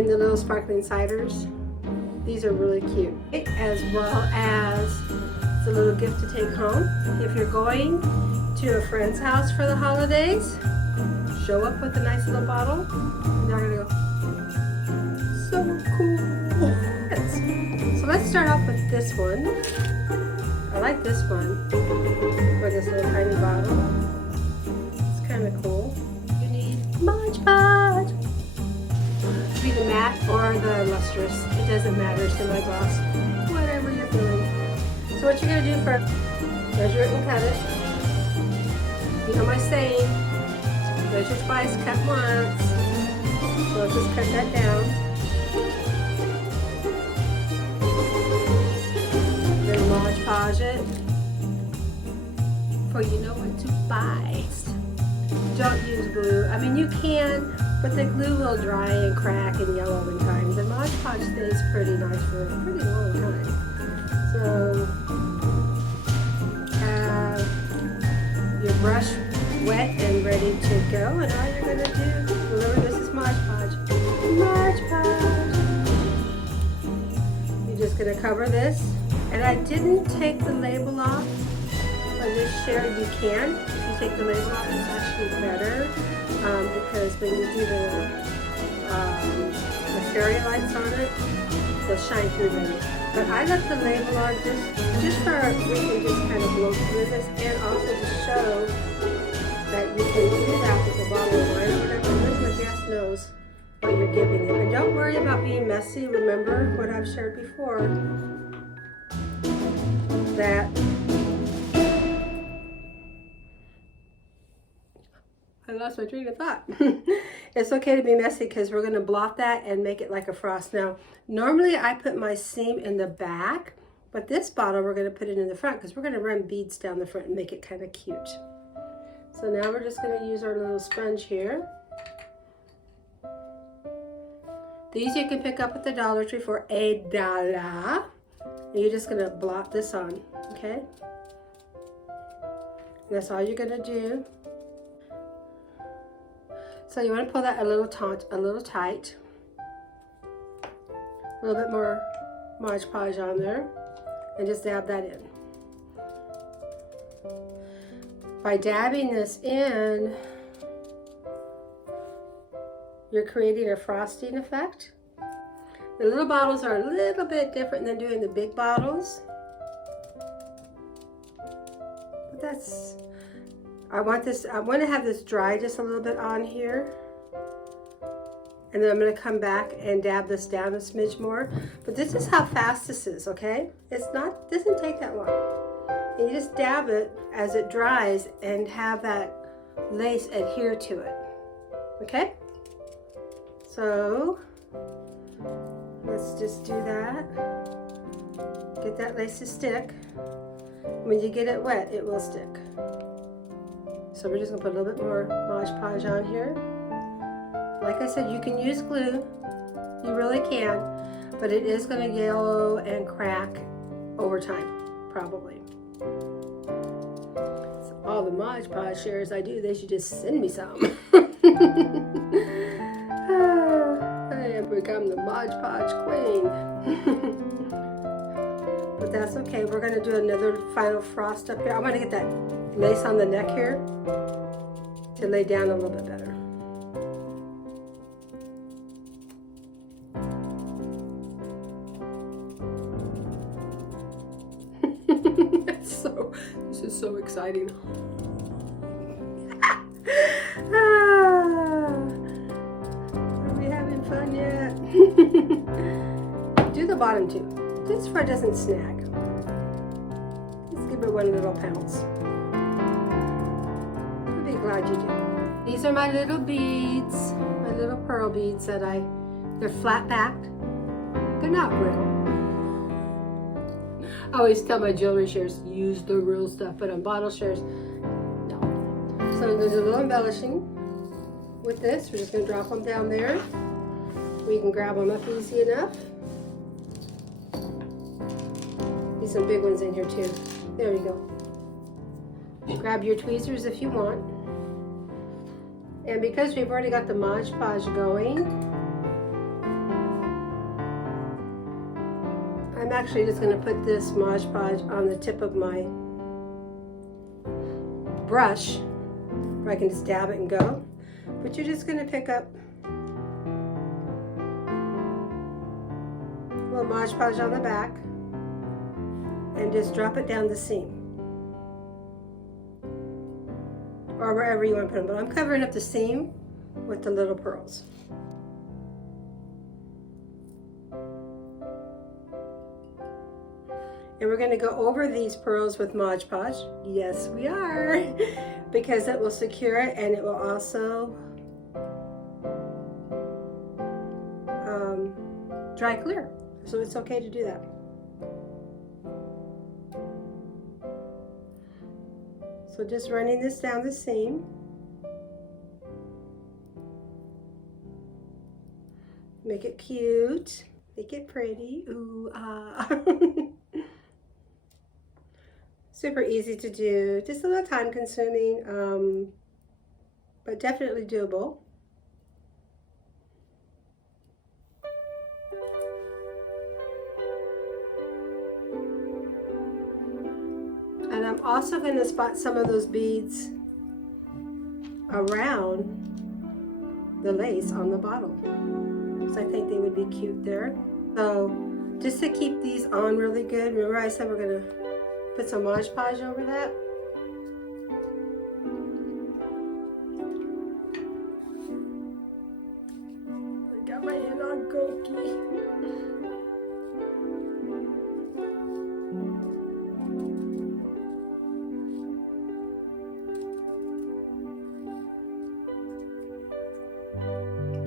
in the little sparkling ciders. These are really cute, as well as it's a little gift to take home. If you're going to a friend's house for the holidays, show up with a nice little bottle. They're gonna go, so cool. So let's start off with this one. I like this one with this little tiny bottle. It's kind of cool. You need Mod Podge. Be the matte or the lustrous. It doesn't matter, semi-gloss, whatever you're feeling. So what you're going to do first, measure it and cut it. You know my saying, measure twice, cut once. So let's just cut that down. Then Mod Podge it. For you know what to buy. Don't use glue. I mean, you can, but the glue will dry and crack and yellow in time. The Mod Podge stays pretty nice for a pretty long time. So, have your brush wet and ready to go. And all you're going to do, remember this is Mod Podge. Mod Podge. You're just going to cover this. And I didn't take the label off. On this share, you can. If you take the label off, it's actually better because when you do the fairy lights on it, they'll shine through them. But I left the label on just for we can just kind of blow through this, and also to show that you can do that with a bottle of wine or whatever. The guest knows what you're giving them. And don't worry about being messy. Remember what I've shared before, that I lost my train of thought. It's okay to be messy because we're going to blot that and make it like a frost. Now, normally I put my seam in the back, but this bottle we're going to put it in the front because we're going to run beads down the front and make it kind of cute. So now we're just going to use our little sponge here. These you can pick up at the Dollar Tree for $1. And you're just going to blot this on, okay? And that's all you're going to do. So you want to pull that a little tight, a little bit more Mod Podge on there, and just dab that in. By dabbing this in, you're creating a frosting effect. The little bottles are a little bit different than doing the big bottles, but that's, I want to have this dry just a little bit on here. And then I'm going to come back and dab this down a smidge more. But this is how fast this is, okay? Doesn't take that long. And you just dab it as it dries and have that lace adhere to it. Okay? So, let's just do that. Get that lace to stick. When you get it wet, it will stick. So we're just going to put a little bit more Mod Podge on here. Like I said, you can use glue. You really can. But it is going to yellow and crack over time, probably. So all the Mod Podge shares I do, they should just send me some. I have become the Mod Podge queen. But that's okay. We're going to do another final frost up here. I'm going to get that lace on the neck here to lay down a little bit better. This is so exciting. Are we having fun yet? Do the bottom too. This part doesn't snag. Let's give it one little pounce. I'll be glad you do. These are my little beads, my little pearl beads that they're flat backed. They're not real. I always tell my jewelry shares, use the real stuff, but on bottle shares, no. So there's a little embellishing with this. We're just going to drop them down there. We can grab them up easy enough. There's some big ones in here too. There we go. Grab your tweezers if you want. And because we've already got the Mod Podge going, I'm actually just going to put this Mod Podge on the tip of my brush where I can just dab it and go. But you're just going to pick up a little Mod Podge on the back and just drop it down the seam. Or wherever you want to put them. But I'm covering up the seam with the little pearls. And we're going to go over these pearls with Mod Podge. Yes, we are. Because it will secure it, and it will also dry clear. So it's okay to do that. So just running this down the seam. Make it cute. Make it pretty. Ooh, ah. Super easy to do, just a little time consuming, but definitely doable. And I'm also going to spot some of those beads around the lace on the bottle, because I think they would be cute there. So just to keep these on really good, remember I said we're going to put some Mod Podge over that. I got my hand on Goki.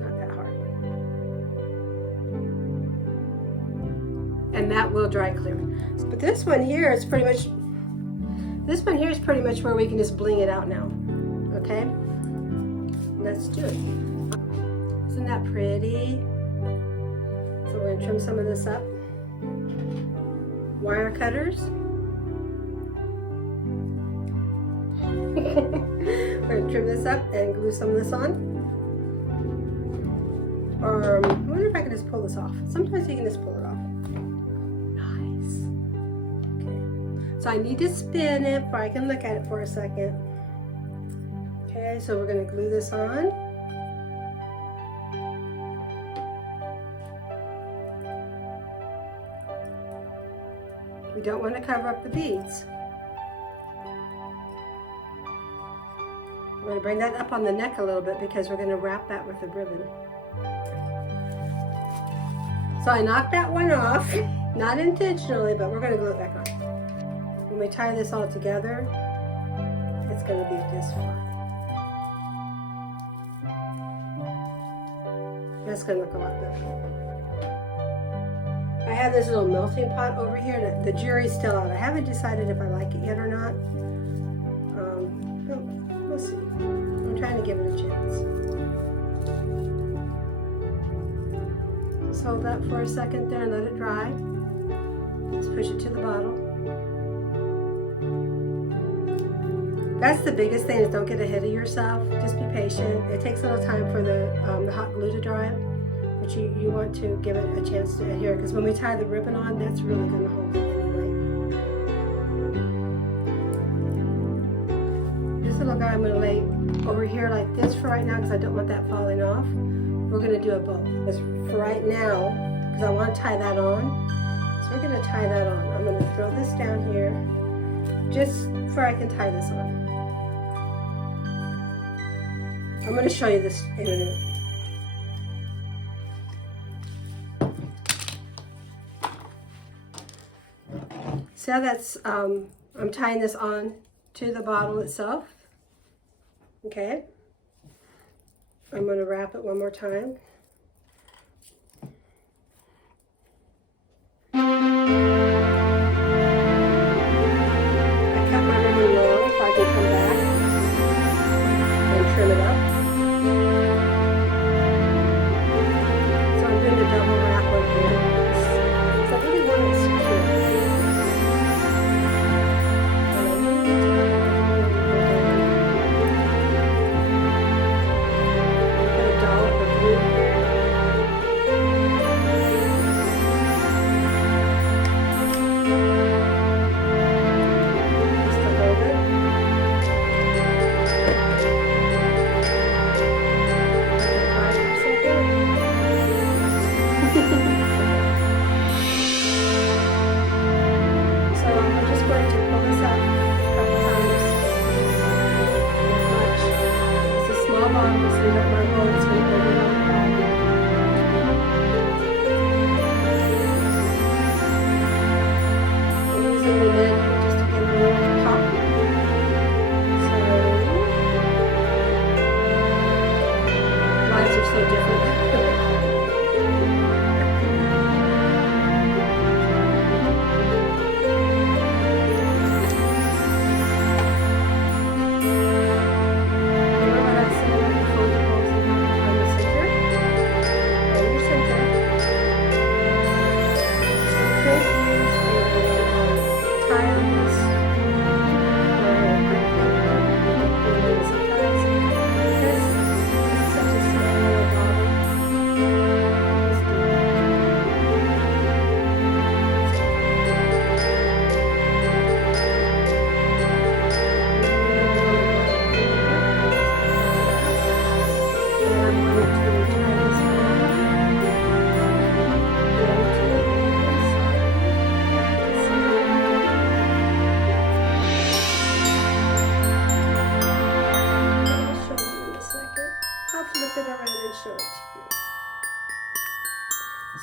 Not that hard. And that will dry clear. But this one here is pretty much where we can just bling it out now. Okay? Let's do it. Isn't that pretty? So we're gonna trim some of this up. Wire cutters. We're gonna trim this up and glue some of this on. Or I wonder if I can just pull this off. Sometimes you can just pull it off. So I need to spin it before I can look at it for a second. Okay, so we're going to glue this on. We don't want to cover up the beads. We're going to bring that up on the neck a little bit because we're going to wrap that with a ribbon. So I knocked that one off, not intentionally, but we're going to glue it back on. When we tie this all together, it's going to be just fine. That's going to look a lot better. I have this little melting pot over here, and the jury's still out. I haven't decided if I like it yet or not. We'll see. I'm trying to give it a chance. Just hold that for a second there and let it dry. Just push it to the bottle. That's the biggest thing, is don't get ahead of yourself. Just be patient. It takes a little time for the hot glue to dry, but you want to give it a chance to adhere, because when we tie the ribbon on, that's really going to hold it anyway. This little guy I'm going to lay over here like this for right now, because I don't want that falling off. We're going to do a bow. Because for right now, because I want to tie that on, so we're going to tie that on. I'm going to throw this down here, just before I can tie this on. I'm going to show you this in a minute. See how that's, I'm tying this on to the bottle itself. Okay. I'm going to wrap it one more time. Put a dollop of glue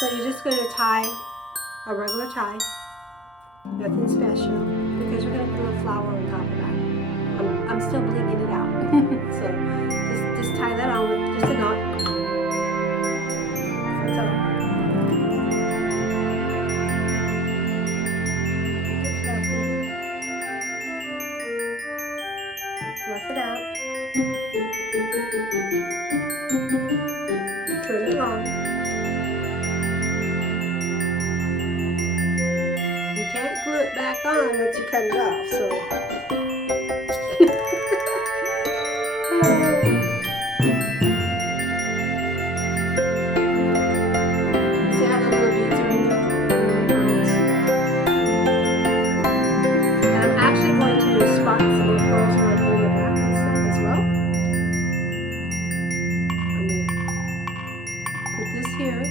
So you're just going to tie a regular tie, nothing special, because we're going to put a little flower on top of that. I'm still bleeding it out. So just tie that on with just a knot. That's all. Fluff it out. Trim it long. You can't glue it back on once you cut it off, so. See how the little beads are in there? And I'm actually going to spot some little pearls when I put in the back and stuff as well. I'm going to put this here.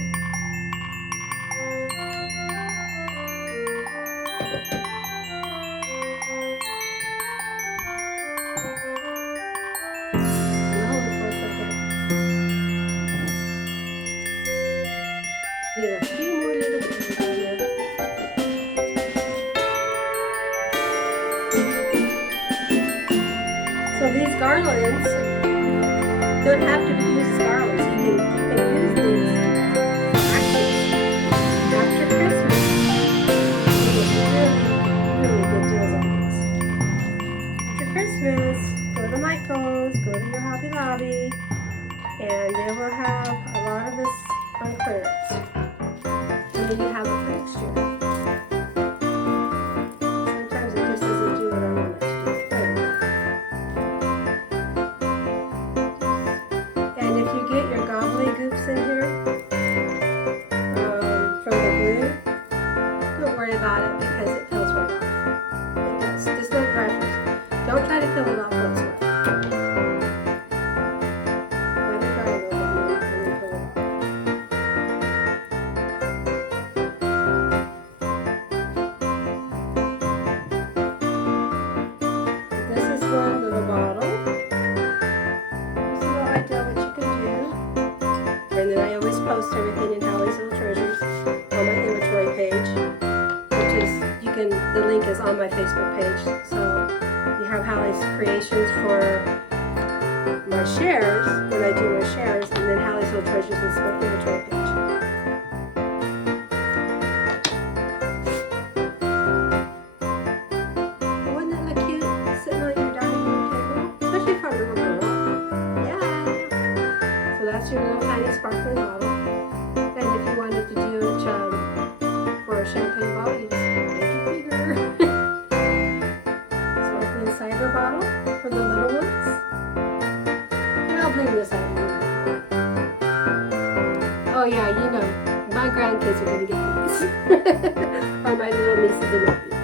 Get a few more little bits in there. So these garlands don't have to be used as garlands. You can use these after Christmas. You get really good deals on these. After Christmas, go to Michael's, go to your Hobby Lobby, and they will have a lot of this on clearance. And then you have it for next year. Sometimes it just doesn't do what I want it to do. And if you get your gobbledygooks in here from the glue, don't worry about it because it peels right off. It does. Just don't try it. Don't try to peel it off whatsoever. Let it dry a little bit and then peel it off. This is one little bottle. This is all I know what you can do. And then I always post everything in Hallie's Little Treasures on my inventory page, which is, the link is on my Facebook page. So you have Hallie's creations for my shares, when I do my shares, and then Hallie's Little Treasures is my inventory page. Wouldn't that look cute sitting on your dining room table? Especially for a little girl. Yeah. So that's your little tiny sparkling bottle. And if you wanted to do it for a champagne bottle, you just make it bigger. So like the cider bottle for the little ones. And I'll bring this out in a minute. Oh yeah, you know, my grandkids are going to get these. Or my little nieces and nephews.